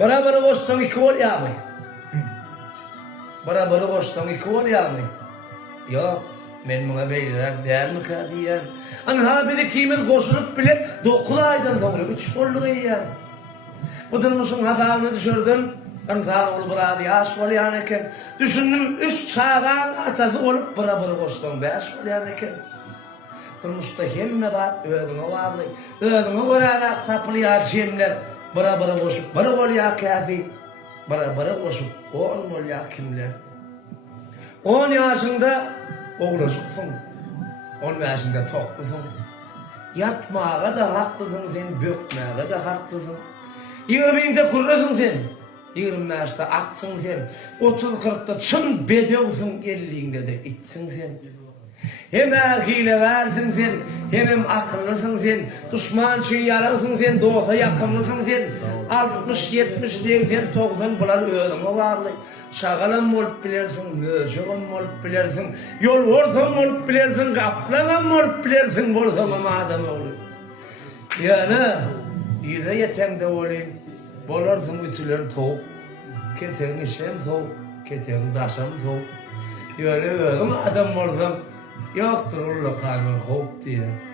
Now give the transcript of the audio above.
Beraber koşsan iki ol ya mı? Beraber koşsan iki ol ya mı? Yok. Men buna beylerek değil mi ka diyen? Anha bir de kimin koşulup bile 9 aydan sonra 3 kolluğu yiyen. O durmuşun hatamını düşürdün. Kanıtan olup beraber yaş var yani eken. Düşündüm 3 çağın atası olup beraber koşsan 5 var yani eken. Durmuşta hemme var, ödüne varlı. Ödüne vararak tapılıyor cemler. Beraber koşup, beraber ya kafi. Beraber koşup, olmuyor ya kimler. 10 yaşında oğlaşıksın. 10 yaşında toklusun. Yatmağa da haklısın sen, bökmeye de haklısın. 20'de kurrasın sen. 20 yaşta aksın sen. 30-40'da çın bedevsin, 50'inde de itsin sen. Hem hile versin sen, hem akıllısın sen, düşman için yarasın sen, dosta yakınlısın sen, 60-70 diyen sen, 90 bular ödüme varlı. Şağalan olup bilirsin, möçüğün olup bilirsin, yol ortam olup bilirsin, kaplanan olup bilirsin, bolsama adam olur. Yani, yüze yeten de olayım, bolarsın ütülerin soğuk, keteğin işen soğuk, keteğin daşan soğuk. Öyle ödüm adam olsam, yoktur Allah kalbin hop diye.